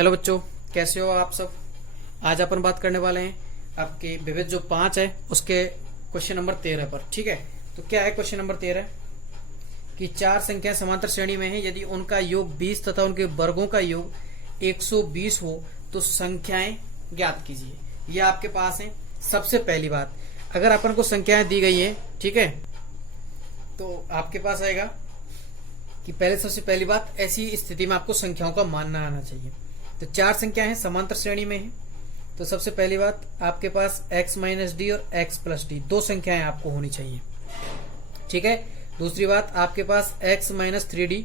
Hello बच्चों, कैसे हो आप सब। आज अपन बात करने वाले हैं आपके विविध जो 5 है उसके क्वेश्चन नंबर 13 पर। ठीक है, तो क्या है क्वेश्चन नंबर 13 कि चार संख्याएं समांतर श्रेणी में हैं, यदि उनका योग 20 तथा उनके वर्गों का योग 120 हो तो संख्याएं ज्ञात कीजिए। यह आपके पास है। सबसे पहली बात, अगर अपन को संख्याएं दी गई हैं, ठीक है, तो आपके पास आएगा कि पहले सबसे पहली बात, ऐसी स्थिति में आपको संख्याओं का मानना आना चाहिए। तो चार संख्याएं हैं, समांतर श्रेणी में हैं। तो सबसे पहली बात आपके पास x माइनस डी और x प्लस डी दो संख्याएं आपको होनी चाहिए। ठीक है, दूसरी बात आपके पास x माइनस 3d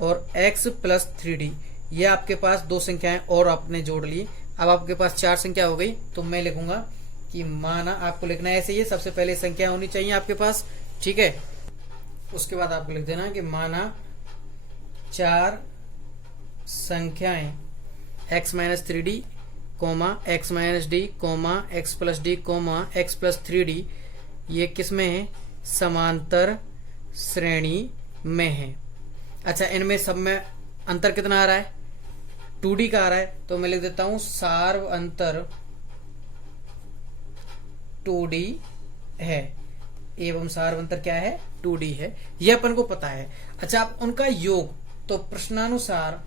और x प्लस 3d, ये आपके पास दो संख्याएं और आपने जोड़ ली। अब आपके पास चार संख्या हो गई। तो मैं लिखूंगा कि माना, आपको लिखना है ऐसे ही, सबसे पहले संख्या होनी चाहिए आपके पास। ठीक है, उसके बाद आपको लिख देना कि माना चार संख्याएं x minus 3d comma x minus D comma x plus D comma x plus 3d, ये किस में है? समांतर श्रेणी में है। अच्छा, इनमें सब में अंतर कितना आ रहा है? 2d का आ रहा है। तो मैं लिख देता हूं सार्व अंतर 2d है एवं सार्व अंतर क्या है? 2d है। यह अपन को पता है। अच्छा, अब उनका योग, तो प्रश्नानुसार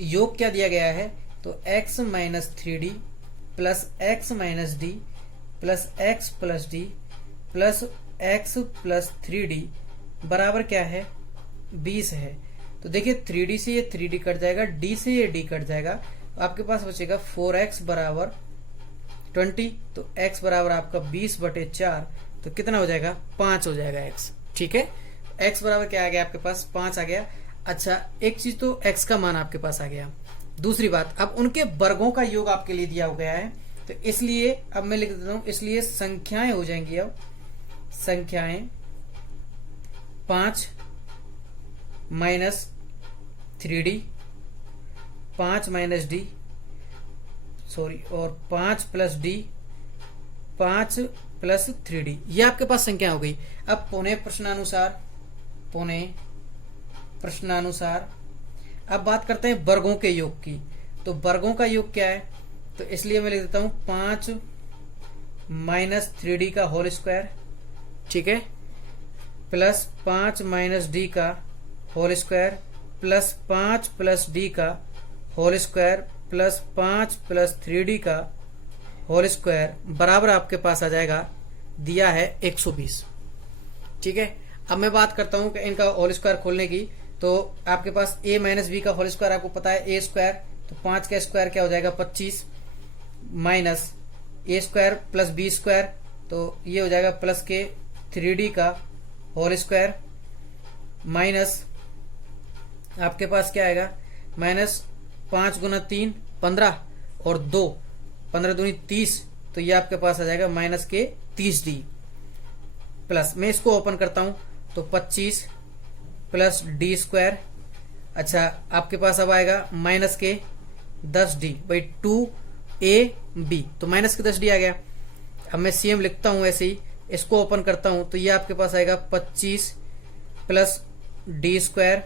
योग क्या दिया गया है? तो x minus 3d plus x minus D plus x plus D plus x plus 3d बराबर क्या है? 20 है। तो देखिए 3d से ये 3d कट जाएगा, d से ये d कट जाएगा, आपके पास बचेगा 4x बराबर 20। तो x बराबर आपका 20/4, तो कितना हो जाएगा? 5 हो जाएगा x। ठीक है, x बराबर क्या आ गया आपके पास? 5 आ गया। अच्छा, एक चीज तो x का मान आपके पास आ गया। दूसरी बात, अब उनके वर्गों का योग आपके लिए दिया गया है, तो इसलिए अब मैं लिख देता हूं, इसलिए संख्याएं हो जाएंगी। अब संख्याएं 5 minus 3d, 5 minus D, sorry, और 5 प्लस डी, 5 प्लस 3d, ये आपके पास संख्या हो गई। अब पुनः प्रश्नानुसार अब बात करते हैं वर्गों के योग की। तो वर्गों का योग क्या है? तो इसलिए मैं लिख देता हूं 5 माइनस 3d का होल स्क्वायर, ठीक है, प्लस 5 माइनस डी का whole square plus 5 plus D का whole square plus 5 plus 3d का होल स्क्वायर बराबर आपके पास आ जाएगा, दिया है 120। ठीक है, अब मैं बात करता हूं कि इनका होल स्क्वायर खोलने की। तो आपके पास a माइनस बी का होल स्क्वायर आपको पता है a स्क्वायर, तो 5 का स्क्वायर क्या हो जाएगा? 25 minus a square plus b square, तो ये हो जाएगा प्लस के 3d का होल स्क्वायर माइनस आपके पास क्या आएगा? माइनस 5 गुना 3 15 और 2 15 दूनी 30, तो ये आपके पास आ जाएगा माइनस के 30d प्लस, मैं इसको ओपन करता हूं तो 25 प्लस डी स्क्वायर। अच्छा, आपके पास अब आएगा माइनस के 10d बाई 2ab, तो माइनस के 10d आ गया। अब मैं सीएम लिखता हूं ऐसे ही, इसको ओपन करता हूं तो ये आपके पास आएगा 25 प्लस डी स्क्वायर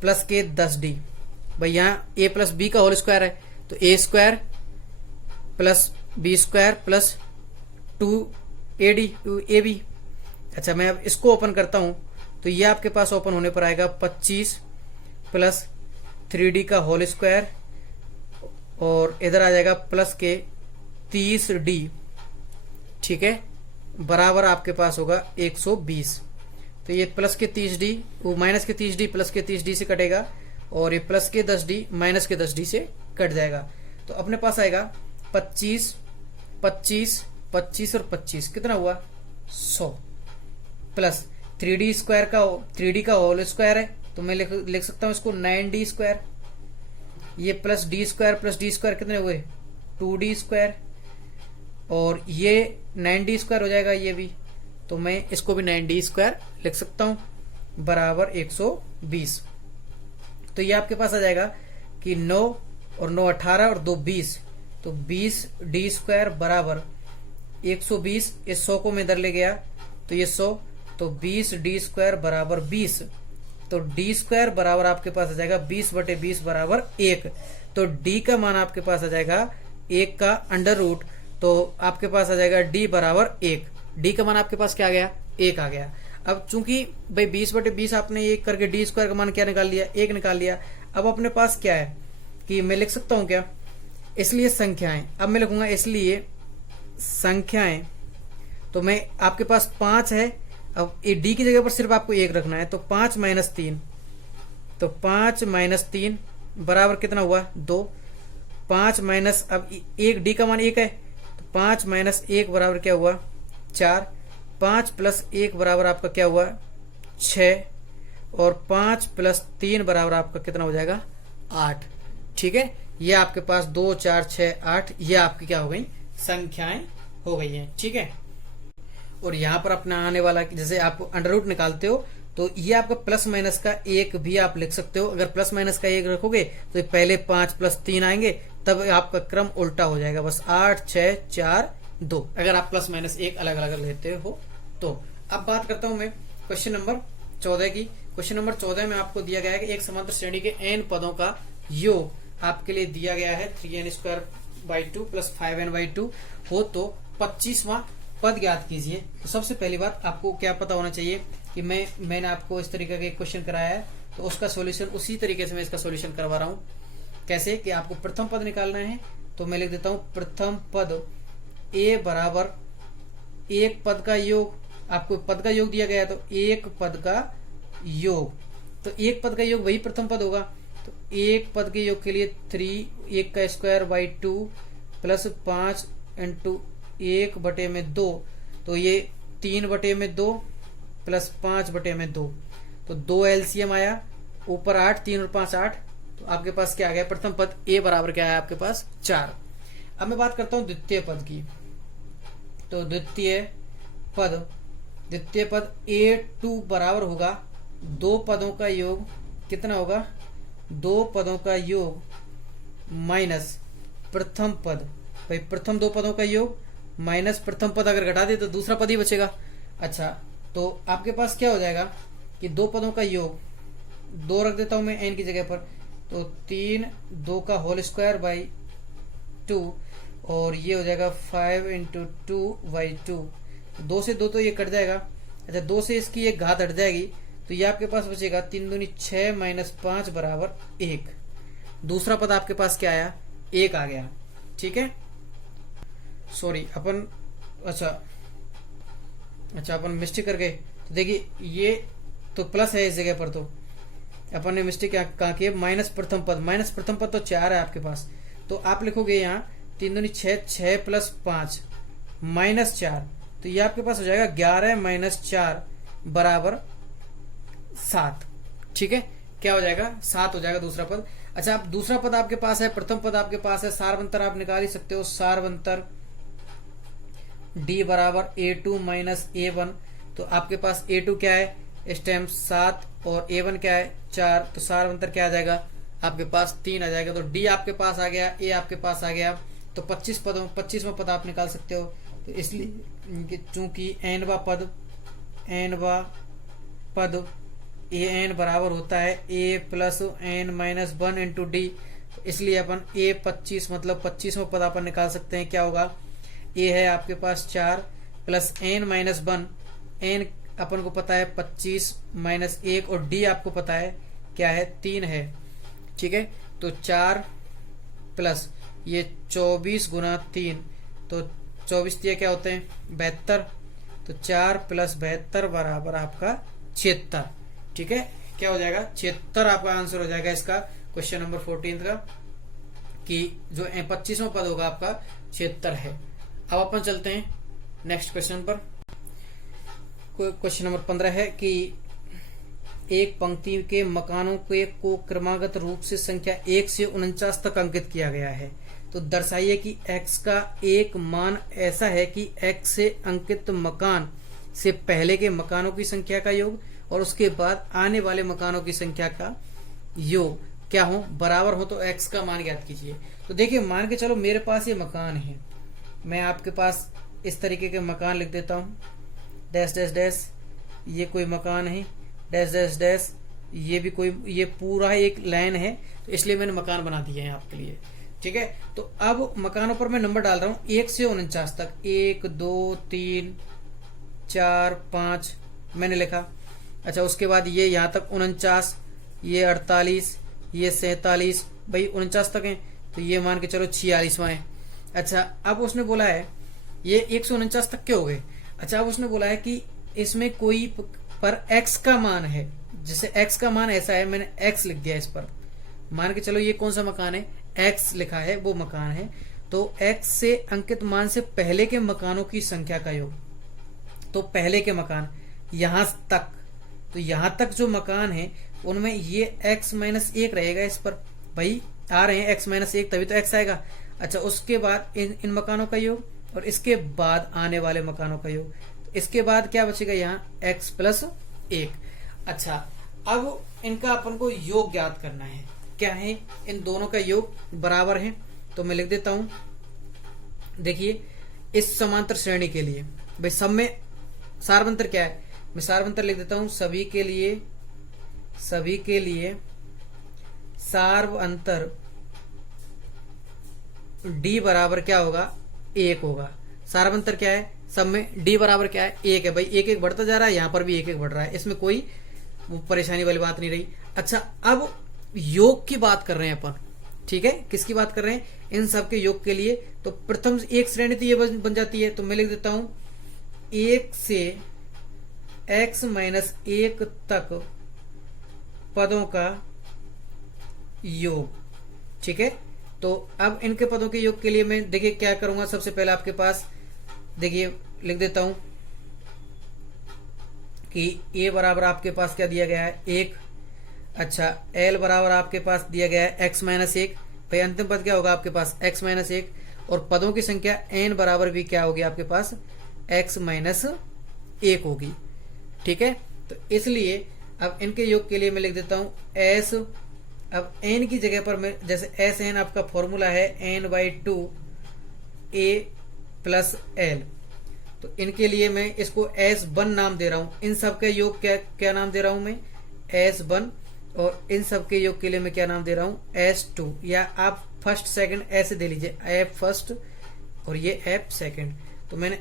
प्लस के 10d। भाई यहाँ a प्लस बी का होल स्क्वायर है, तो a square plus B square plus 2ab। अच्छा, मैं अब इसको ओपन करता हूं तो ये आपके पास ओपन होने पर आएगा 25 प्लस 3d का होल स्क्वायर और इधर आ जाएगा प्लस के 30d। ठीक है, बराबर आपके पास होगा 120। तो ये प्लस के 30d, वो माइनस के 30d प्लस के 30d से कटेगा और ये प्लस के 10d माइनस के 10d से कट जाएगा। तो अपने पास आएगा 25 25 25 और 25, कितना हुआ? 100 प्लस 3d स्क्वायर का 3d का होल स्क्वायर है, तो मैं लिख सकता हूं इसको 9d स्क्वायर, ये plus D square plus D square कितने हुए? 2d स्क्वायर, और ये 9d स्क्वायर हो जाएगा ये भी, तो मैं इसको भी 9d स्क्वायर लिख सकता हूं बराबर 120। तो ये आपके पास आ जाएगा कि 9 और 9 18 और 2 20, तो 20d स्क्वायर बराबर 120। इस 100 को मैं इधर ले गया तो ये 100, तो 20d स्क्वायर बराबर 20। तो डी स्क्वायर बराबर आपके पास आ जाएगा 20/20 बराबर 1। तो डी का मान आपके पास आ जाएगा 1 का अंडर रूट, तो आपके पास आ जाएगा डी बराबर 1। डी का मान आपके पास क्या आ गया, 1 आ गया। अब चूंकि भाई 20/20 आपने 1 करके डी स्क्वायर का मान क्या निकाल लिया, 1 निकाल लिया। अब अपने पास क्या है कि मैं लिख सकता हूं क्या, इसलिए संख्याएं। अब मैं लिखूंगा इसलिए संख्याएं, तो मैं आपके पास 5 है। अब डी की जगह पर सिर्फ आपको 1 रखना है, तो 5 - 3, तो 5 - 3 बराबर कितना हुआ, 2। 5 माइनस, अब 1 डी का मान 1 है, तो 5 - 1 बराबर क्या हुआ, 4। 5 + 1 बराबर आपका क्या हुआ, 6। और 5 + 3 बराबर आपका कितना हो जाएगा, 8। ठीक है, ये आपके पास 2, 4, 6, 8 ये आपकी क्या हो गई, संख्याएं हो गई हैं। ठीक है, और यहां पर अपना आने वाला, जैसे आप अंडर रूट निकालते हो तो ये आपका प्लस माइनस का 1 भी आप लिख सकते हो। अगर प्लस माइनस का 1 रखोगे तो पहले 5 + 3 आएंगे, तब आपका क्रम उल्टा हो जाएगा, बस 8, 6, 4, 2, अगर आप प्लस माइनस 1 अलग अलग लेते हो तो। अब बात करता हूं मैं क्वेश्चन नंबर 14 की। क्वेश्चन नंबर 14 में आपको दिया गया है कि एक समांतर श्रेणी के n पदों का योग आपके लिए दिया गया है 3n² + 5n/2 हो तो 25वां पद ज्ञात कीजिए। तो सबसे पहली बात आपको क्या पता होना चाहिए कि मैंने आपको इस तरीके का क्वेश्चन कराया है, तो उसका सॉल्यूशन उसी तरीके से मैं इसका सॉल्यूशन करवा रहा हूँ। कैसे कि आपको प्रथम पद निकालना है, तो मैं लिख देता हूँ प्रथम पद a बराबर एक पद का योग। आपको पद का योग दिया गया है, तो एक पद का योग, तो एक पद का योग वही प्रथम पद होगा। तो एक पद के योग के लिए 3 + 5 × 1/2, तो ये 3/2 + 5/2, तो 2 LCM आया, ऊपर 8, 3 और 5 8, तो आपके पास क्या आ गया, प्रथम पद a बराबर क्या है आपके पास, 4। अब मैं बात करता हूं द्वितीय पद की। तो द्वितीय पद a2 बराबर होगा 2 पदों का योग, कितना होगा, 2 पदों का योग माइनस प्रथम पद। भाई प्रथम 2 पदों का योग माइनस प्रथम पद, अगर घटा दे तो दूसरा पद ही बचेगा। अच्छा, तो आपके पास क्या हो जाएगा कि 2 पदों का योग, 2 रख देता हूं मैं n की जगह पर, तो 3 2 का होल स्क्वायर बाई 2, और ये हो जाएगा 5 × 2/2। 2 से 2 तो ये कट जाएगा। अच्छा, 2 से इसकी एक घात हट जाएगी, तो ये आपके पास बचेगा 3 दूनी 6 - 5 बराबर 1। दूसरा पद आपके पास क्या आया, 1 आ गया। ठीक है, सॉरी अपन अपन मिस्टेक कर गए। तो देखिए ये तो प्लस है इस जगह पर, तो अपन ने मिस्टेक कहा कि माइनस प्रथम पद तो 4 है आपके पास, तो आप लिखोगे यहाँ 3 दूनी 6, 6 + 5 -4, तो ये आपके पास हो जाएगा 11 - 4 बराबर 7। ठीक है, क्या हो जाएगा, 7 हो जाएगा दूसरा पद। अच्छा, अब दूसरा पद आपके पास है, प्रथम पद आपके पास है, सारवंतर आप निकाल ही सकते हो। सारवंतर d बराबर a2 - a1, तो आपके पास a2 क्या है इस टाइम 7 और a1 क्या है 4, तो सारवंतर क्या आ जाएगा आपके पास 3 आ जाएगा। तो d आपके पास आ गया, a आपके पास आ गया, तो 25वां पद आप निकाल सकते हो। तो इसलिए चूंकि nवां पद an बराबर होता है a + n - 1 × d, इसलिए अपन a 25 मतलब 25वां पद अपन निकाल सकते हैं। क्या होगा, a है आपके पास 4 + n - 1, n अपन को पता है 25 - 1, और d आपको पता है क्या है, 3 है। ठीक है, तो 4 प्लस ये 24 × 3, तो 24 दिया क्या होते हैं 72, तो 4 + 72 बराबर आपका 76। ठीक है, क्या हो जाएगा 76 आपका आंसर हो जाएगा इसका क्वेश्चन नंबर 14 का, कि जो 25वां पद होगा आपका 76 है। अब अपन चलते हैं नेक्स्ट क्वेश्चन पर। क्वेश्चन नंबर 15 है कि एक पंक्ति के मकानों को क्रमागत रूप से संख्या 1 से 49 तक अंकित किया गया है, तो दर्शाइए कि x का एक मान ऐसा है कि x से अंकित मकान से पहले के मकानों की संख्या का योग और उसके बाद आने वाले मकानों की संख्या का योग क्या हो, बराबर हो, तो x का मान ज्ञात कीजिए। तो देखिए, मान के चलो मेरे पास ये मकान है, मैं आपके पास इस तरीके के मकान लिख देता हूं, डैश डैश डैश, ये कोई मकान है, डैश डैश डैश, ये भी कोई, ये पूरा एक लाइन है, तो इसलिए मैंने मकान बना दिया है आपके लिए। ठीक है, तो अब मकानों पर मैं नंबर डाल रहा हूं 1 से 49 तक। 1 2 3 4 5 मैंने लिखा। अच्छा, उसके बाद ये यहां तक 49, ये 48, ये 47, भाई 49 तक है, तो ये मान के चलो 46वां है। अच्छा, अब उसने बोला है ये 149 तक के हो गए। अच्छा, अब उसने बोला है कि इसमें कोई पर x का मान है, जैसे x का मान ऐसा है, मैंने x लिख दिया इस पर। मान के चलो ये कौन सा मकान है, x लिखा है, वो मकान है। तो x से अंकित मान से पहले के मकानों की संख्या का योग, तो पहले के मकान यहां तक, तो यहां तक जो मकान है उनमें ये x माइनस 1 रहेगा इस पर। भाई आ रहे हैं x माइनस 1, तभी तो x आएगा। अच्छा, उसके बाद इन मकानों का योग, और इसके बाद आने वाले मकानों का योग। इसके बाद क्या बचेगा यहाँ x प्लस 1। अच्छा, अब इनका अपन को योग ज्ञात करना है। क्या है, इन दोनों का योग बराबर है, तो मैं लिख देता हूं। देखिए, इस समांतर श्रेणी के लिए भाई सब में सार्वंतर क्या है, मैं सार्वंतर लिख देता हूं। सभी के लिए सार्वंतर d बराबर क्या होगा, 1 होगा। सार्वंतर क्या है, सब में d बराबर क्या है, 1 है। भाई 1 1 बढ़ता जा रहा है, यहां पर भी 1 1 बढ़ रहा है, इसमें कोई वो परेशानी वाली बात नहीं रही। अच्छा, अब योग की बात कर रहे हैं अपन। ठीक है, किसकी बात कर रहे हैं, इन सब के योग के लिए। तो प्रथम एक श्रेणी तो ये बन जाती है, तो मैं लिख देता हूं 1 से x माइनस 1 तक पदों का योग। ठीक है, तो अब इनके पदों के योग के लिए मैं देखिए क्या करूंगा। सबसे पहले आपके पास देखिए लिख देता हूं कि a बराबर आपके पास क्या दिया गया है, 1। अच्छा, l बराबर आपके पास दिया गया है x माइनस 1। भाई अंतिम पद क्या होगा आपके पास, x माइनस 1। और पदों की संख्या n बराबर भी क्या होगी आपके पास, x माइनस 1 होगी। ठीक है, तो इसलिए अब इनके योग के लिए मैं लिख देता हूं s। अब n की जगह पर मैं, जैसे एस एन आपका फॉर्मूला है n/2 a प्लस l, तो इनके लिए मैं इसको S1 नाम दे रहा हूं। इन सब का योग क्या नाम दे रहा हूं मैं, S1। और इन सब के योग के लिए मैं क्या नाम दे रहा हूं, S2। या आप फर्स्ट सेकंड ऐसे दे लीजिए, F फर्स्ट और ये F सेकंड। तो मैंने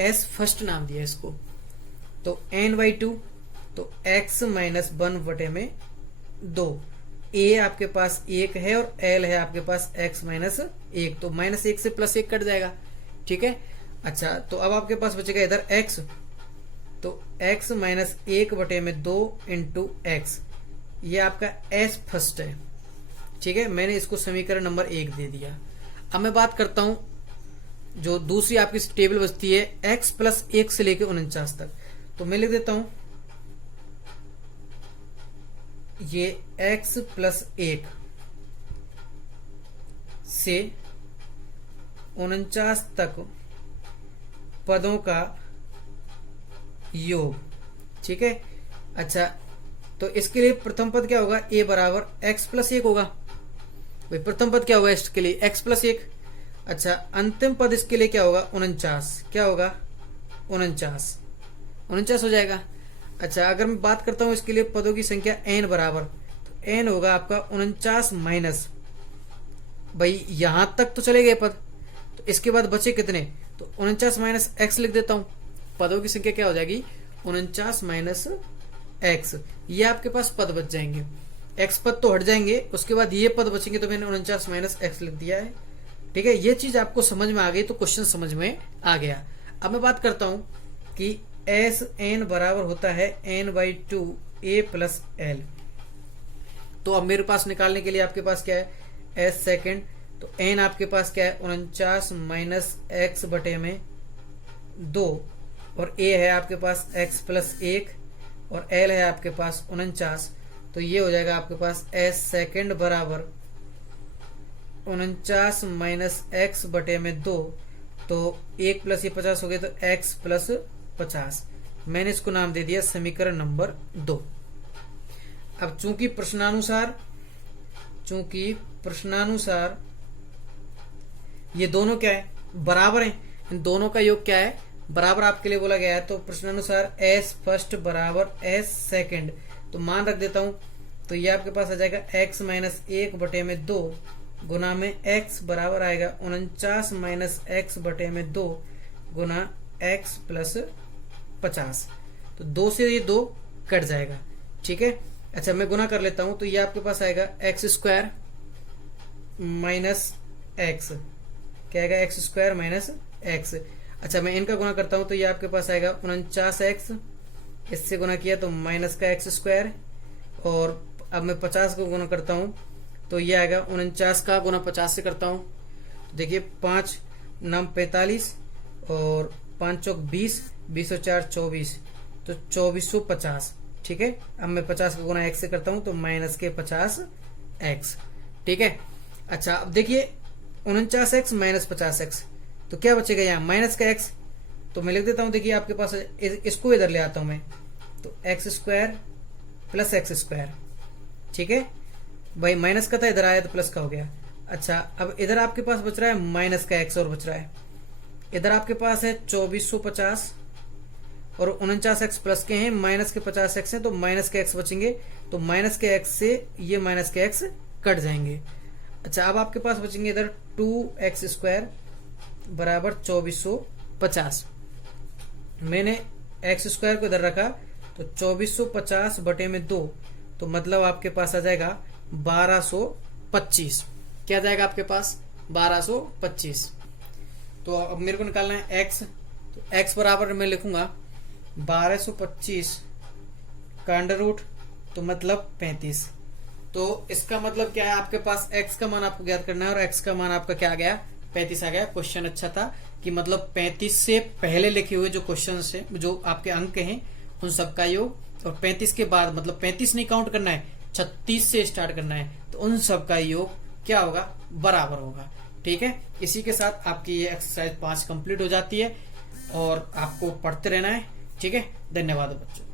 S फर्स्ट नाम दिया इसको। तो n/2, तो x माइनस 1/2। a आपके पास 1 है और l है आपके पास x माइनस 1, तो माइनस 1 से प्लस 1 कट जाएगा। ठीक है, अच्छा, तो अब आपके पास बचेगा इधर x, तो x माइनस 1/2 इंटू एक्स, ये आपका s फर्स्ट है। ठीक है, मैंने इसको समीकरण नंबर 1 दे दिया। अब मैं बात करता हूं, जो दूसरी आपकी टेबल बचती है x प्लस 1 से लेकर 49 तक, तो मैं लिख देता हूं ये x प्लस 1 से 49 तक पदों का योग। ठीक है, अच्छा, तो इसके लिए प्रथम पद क्या होगा, a बराबर x प्लस 1 होगा। भाई प्रथम पद क्या होगा इसके लिए, x प्लस 1। अच्छा, अंतिम पद इसके लिए क्या होगा, 49। क्या होगा, 49 हो जाएगा। अच्छा, अगर मैं बात करता हूं इसके लिए पदों की संख्या n बराबर, तो n होगा आपका 49 माइनस, भाई यहां तक तो चले गए पद, तो इसके बाद बचे कितने, तो 49 माइनस x लिख देता हूं। पदों की संख्या क्या हो जाएगी, 49 माइनस x। ये आपके पास पद बच जाएंगे, x पद तो हट जाएंगे, उसके बाद ये पद बचेंगे, तो मैंने 49 माइनस x लिख दिया है। ठीक है, ये चीज आपको समझ में आ गई, तो क्वेश्चन समझ में आ गया। अब मैं बात करता हूं कि एस एन बराबर होता है n/2 a प्लस l। तो अब मेरे पास निकालने के लिए आपके पास क्या है, s सेकेंड, तो n आपके पास क्या है, 49 माइनस x/2, और a है आपके पास x प्लस 1 और l है आपके पास 49। तो ये हो जाएगा आपके पास s सेकेंड बराबर 49 माइनस x/2, तो 1 प्लस ये 50 हो गया, तो x प्लस 50। मैंने इसको नाम दे दिया समीकरण नंबर 2। अब चूंकि प्रश्नानुसार ये दोनों क्या है, बराबर हैं, इन दोनों का योग क्या है, बराबर आपके लिए बोला गया है, तो प्रश्नानुसार s फर्स्ट बराबर s सेकेंड, तो मान रख देता हूं, तो ये आपके पास आ जाएगा x माइनस 1/2 गुना में x बराबर आएगा 49 माइनस x/2 गुना x प्लस 50। तो 2 से ये 2 कट जाएगा, ठीक है। अच्छा मैं गुना कर लेता हूं, तो ये आपके पास आएगा x² माइनस x, क्या आएगा x² माइनस x। अच्छा मैं इनका गुना करता हूं, तो ये आपके पास आएगा 49x, इससे गुना किया तो माइनस का x², और अब मैं 50 को गुना करता हूं, तो ये आएगा 49 का गुना 50 से करता हूं, देखिए 5 9 45 और 5 चौक 20, 20 और 4 24, तो 2450, ठीक है। अब मैं 50 का गुना x से करता हूं, तो माइनस के 50x, ठीक है। अच्छा अब देखिए 49x माइनस 50x, तो क्या बचेगा यहाँ माइनस का x, तो मैं लिख देता हूं, देखिए आपके पास इसको इधर ले आता हूं मैं, तो x² प्लस x², ठीक है भाई, माइनस का था इधर आया तो प्लस का हो गया। अच्छा अब इधर आपके पास बच रहा है माइनस का x और बच रहा है, इधर आपके पास है 2450 और 49x प्लस के हैं, माइनस के 50x हैं, तो माइनस के x बचेंगे, तो माइनस के x से ये माइनस के x कट जाएंगे। अच्छा अब आपके पास बचेंगे इधर 2x² बराबर 2450, मैंने x² को इधर रखा, तो 2450/2, तो मतलब आपके पास आ जाएगा 1225, क्या जाएगा आपके पास 1225। तो अब मेरे को निकालना है x, तो x बराबर मैं लिखूंगा 1225 का अंडर रूट, तो मतलब 35। तो इसका मतलब क्या है, आपके पास x का मान आपको ज्ञात करना है और x का मान आपका क्या आ गया 35 आ गया। क्वेश्चन अच्छा था कि मतलब 35 से पहले लिखे हुए जो क्वेश्चन है, जो आपके अंक हैं उन सबका योग, और 35 के बाद मतलब 35 नहीं काउंट करना है, 36 से स्टार्ट करना है, तो उन सबका योग क्या होगा बराबर होगा, ठीक है। इसी के साथ आपकी ये एक्सरसाइज 5 कंप्लीट हो जाती है और आपको पढ़ते रहना है, ठीक है। धन्यवाद बच्चों।